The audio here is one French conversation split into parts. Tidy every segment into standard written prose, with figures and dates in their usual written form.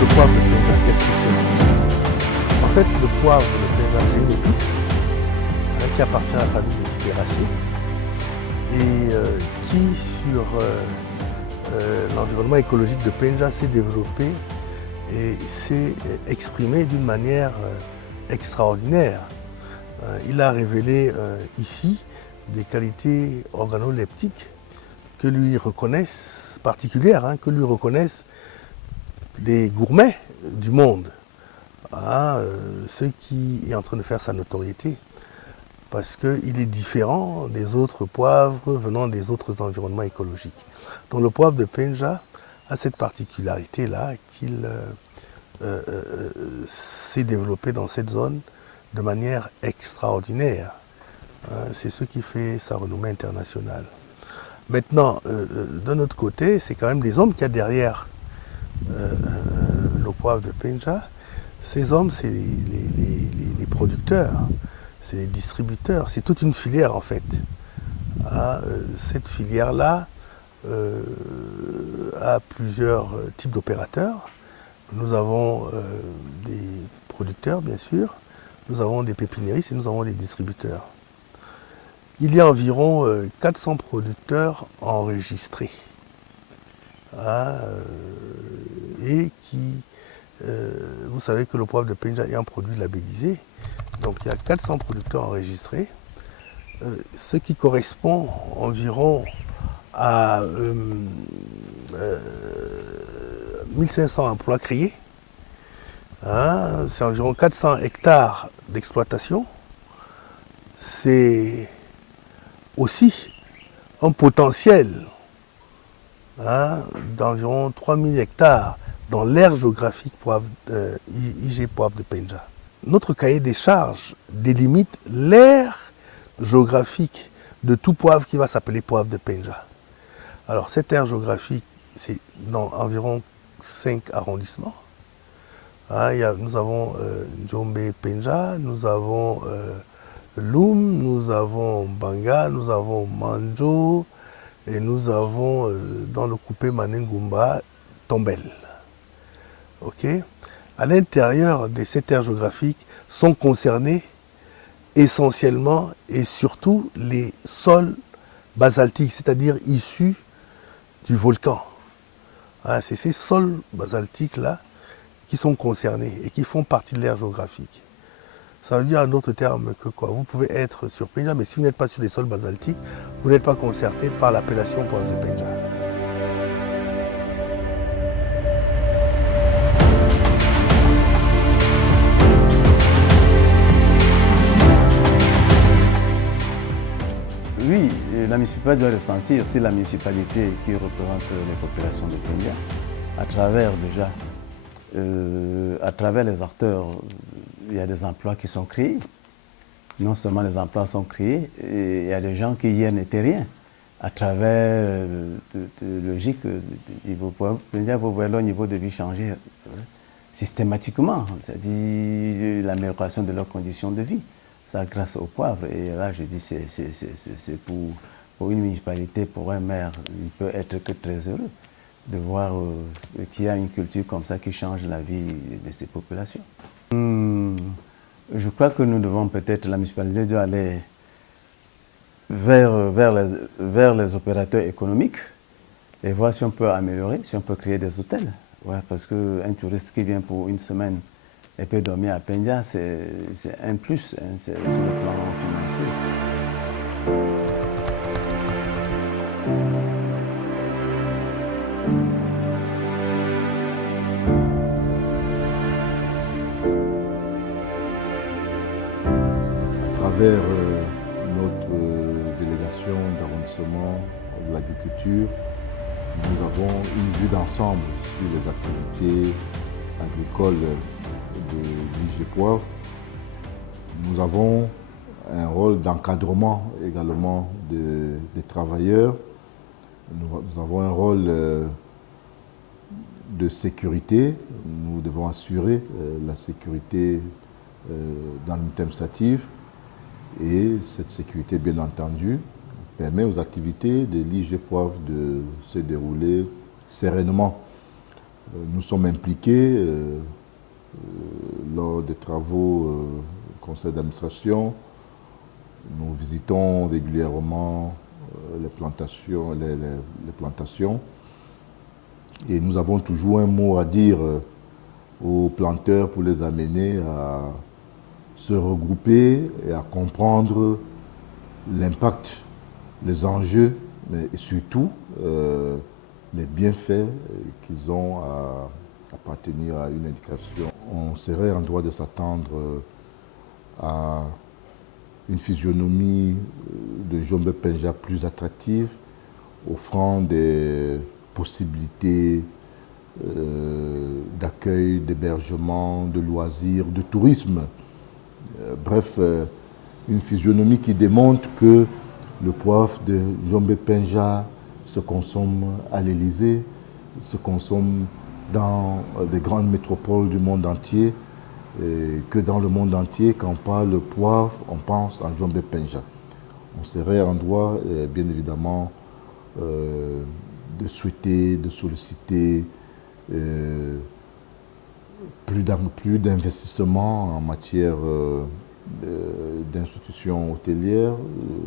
Le poivre de Penja, qu'est-ce que c'est? En fait, le poivre de Penja, c'est une épice qui appartient à la famille des Cuperacées et qui, sur l'environnement écologique de Penja, s'est développé et s'est exprimé d'une manière extraordinaire. Il a révélé ici des qualités organoleptiques que lui reconnaissent, particulières, que lui reconnaissent des gourmets du monde, ce qui est en train de faire sa notoriété, parce qu'il est différent des autres poivres venant des autres environnements écologiques. Donc le poivre de Penja a cette particularité-là qu'il s'est développé dans cette zone de manière extraordinaire. C'est ce qui fait sa renommée internationale. Maintenant, d'un autre côté, c'est quand même des hommes qu'il y a derrière le poivre de Penja. Ces hommes, c'est les producteurs, c'est les distributeurs, c'est toute une filière en fait. Cette filière-là a plusieurs types d'opérateurs. Nous avons des producteurs, bien sûr, nous avons des pépiniéristes et nous avons des distributeurs. Il y a environ 400 producteurs enregistrés et qui, vous savez que le poivre de Penja est un produit labellisé, donc il y a 400 producteurs enregistrés, ce qui correspond environ à 1500 emplois créés. C'est environ 400 hectares d'exploitation. C'est aussi un potentiel d'environ 3000 hectares dans l'aire géographique IG Poivre de Penja. Notre cahier des charges délimite l'aire géographique de tout poivre qui va s'appeler poivre de Penja. Alors cette aire géographique, c'est dans environ 5 arrondissements. Nous avons Djombe Penja, nous avons Loum, nous avons Banga, nous avons Manjo et nous avons dans le coupé Manengumba, Tombel. Okay. À l'intérieur de cette aire géographique sont concernés essentiellement et surtout les sols basaltiques, c'est-à-dire issus du volcan. C'est ces sols basaltiques-là qui sont concernés et qui font partie de l'aire géographique. Ça veut dire en d'autres termes que quoi? Vous pouvez être sur Penja, mais si vous n'êtes pas sur les sols basaltiques, vous n'êtes pas concerné par l'appellation poivre de Penja. Oui, la municipalité doit ressentir, c'est la municipalité qui représente les populations de Penja, à travers déjà, à travers les acteurs, il y a des emplois qui sont créés. Non seulement les emplois sont créés, il y a des gens qui hier n'étaient rien. À travers logique, vous voyez leur niveau de vie changer systématiquement, c'est-à-dire l'amélioration de leurs conditions de vie. Ça grâce au poivre. Et là, je dis, c'est pour une municipalité, pour un maire, il ne peut être que très heureux de voir qu'il y a une culture comme ça qui change la vie de ces populations. Je crois que nous devons peut-être, la municipalité doit aller vers les opérateurs économiques et voir si on peut améliorer, si on peut créer des hôtels. Ouais, parce qu'un touriste qui vient pour une semaine et peut dormir à Penja, c'est un plus sur le plan financier. À travers notre délégation d'arrondissement de l'agriculture, nous avons une vue d'ensemble sur les activités agricoles de l'IG Poivre. Nous avons un rôle d'encadrement également des travailleurs. Nous avons un rôle de sécurité. Nous devons assurer la sécurité dans l'unité administrative. Et cette sécurité, bien entendu, permet aux activités de l'IG Poivre de se dérouler sereinement. Nous sommes impliqués lors des travaux du conseil d'administration. Nous visitons régulièrement les plantations, et nous avons toujours un mot à dire aux planteurs pour les amener à se regrouper et à comprendre l'impact, les enjeux, mais surtout les bienfaits qu'ils ont à appartenir à une éducation. On serait en droit de s'attendre à une physionomie de Njombe Penja plus attractive, offrant des possibilités d'accueil, d'hébergement, de loisirs, de tourisme. Bref, une physionomie qui démontre que le poivre de Njombe Penja se consomme à l'Élysée, se consomme dans des grandes métropoles du monde entier, et que dans le monde entier, quand on parle de poivre, on pense à Njombe Penja. On serait en droit, bien évidemment, de souhaiter, de solliciter plus d'investissements en matière d'institutions hôtelières,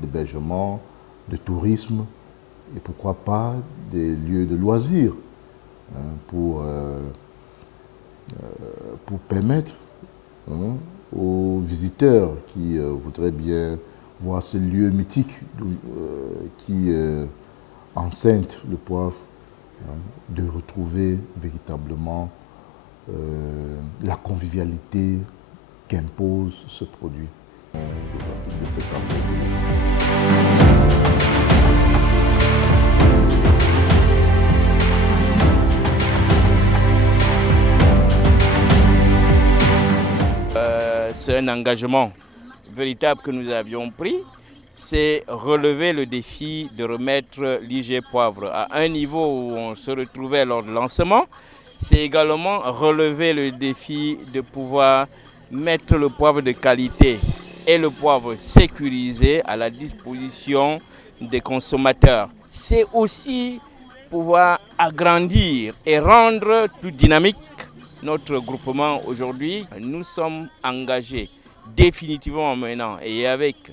d'hébergement, de tourisme, et pourquoi pas des lieux de loisirs, hein, pour permettre aux visiteurs qui voudraient bien voir ce lieu mythique qui enceinte le poivre, hein, de retrouver véritablement la convivialité qu'impose ce produit de cette C'est un engagement véritable que nous avions pris, c'est relever le défi de remettre l'IG Poivre à un niveau où on se retrouvait lors de lancement. C'est également relever le défi de pouvoir mettre le poivre de qualité et le poivre sécurisé à la disposition des consommateurs. C'est aussi pouvoir agrandir et rendre plus dynamique notre groupement aujourd'hui. Nous sommes engagés définitivement maintenant et avec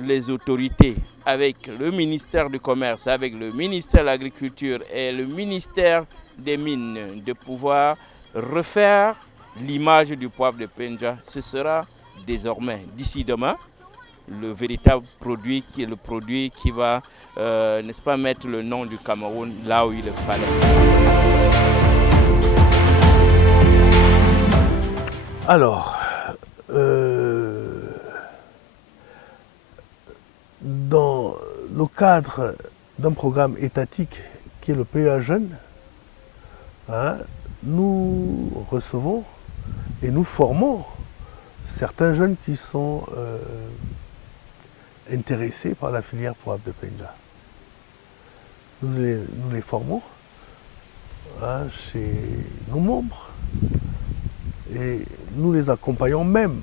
les autorités, avec le ministère du Commerce, avec le ministère de l'Agriculture et le ministère des Mines de pouvoir refaire l'image du poivre de Penja. Ce sera désormais, d'ici demain, le véritable produit qui est le produit qui va, n'est-ce pas, mettre le nom du Cameroun là où il le fallait. Alors, dans le cadre d'un programme étatique qui est le PEA Jeune, hein, nous recevons et nous formons certains jeunes qui sont intéressés par la filière poivre de Penja. Nous les formons, hein, chez nos membres et nous les accompagnons même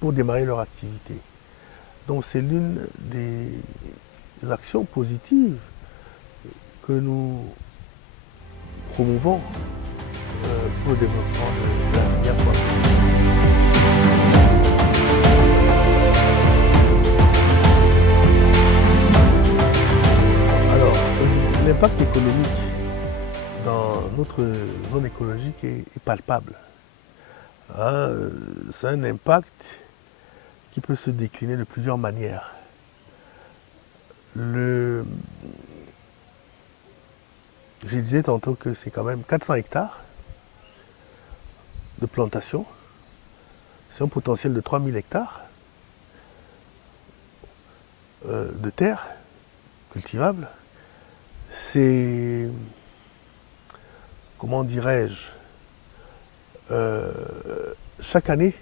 pour démarrer leur activité. Donc c'est l'une des actions positives que nous promouvons pour le développement de la filière poivre. Alors, l'impact économique dans notre zone écologique est palpable. Hein, c'est un impact qui peut se décliner de plusieurs manières. Je disais tantôt que c'est quand même 400 hectares de plantation. C'est un potentiel de 3000 hectares de terres cultivables. C'est, comment dirais-je, chaque année,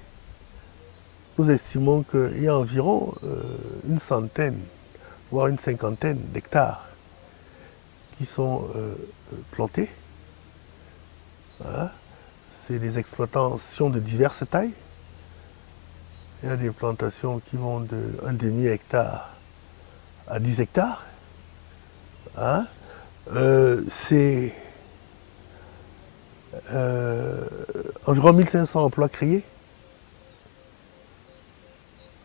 nous estimons qu'il y a environ une centaine, voire une cinquantaine d'hectares qui sont plantés. Hein? C'est des exploitations de diverses tailles. Il y a des plantations qui vont de 1,5 hectare à 10 hectares. Hein? C'est environ 1500 emplois créés.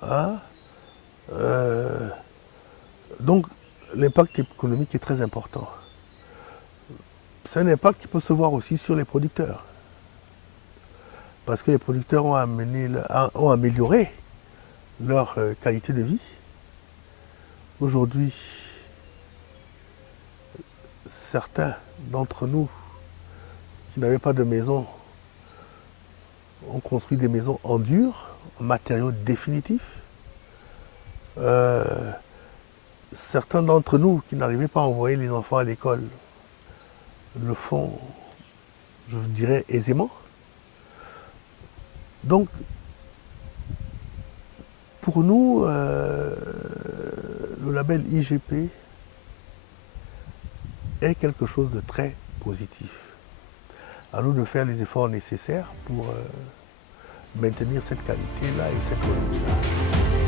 Hein? Donc l'impact économique est très important. C'est un impact qui peut se voir aussi sur les producteurs. Parce que les producteurs ont amélioré leur qualité de vie. Aujourd'hui, certains d'entre nous qui n'avaient pas de maison ont construit des maisons en dur, en matériaux définitifs. Certains d'entre nous qui n'arrivaient pas à envoyer les enfants à l'école le font, je dirais, aisément. Donc, pour nous, le label IGP est quelque chose de très positif. À nous de faire les efforts nécessaires pour maintenir cette qualité-là et cette renommée-là.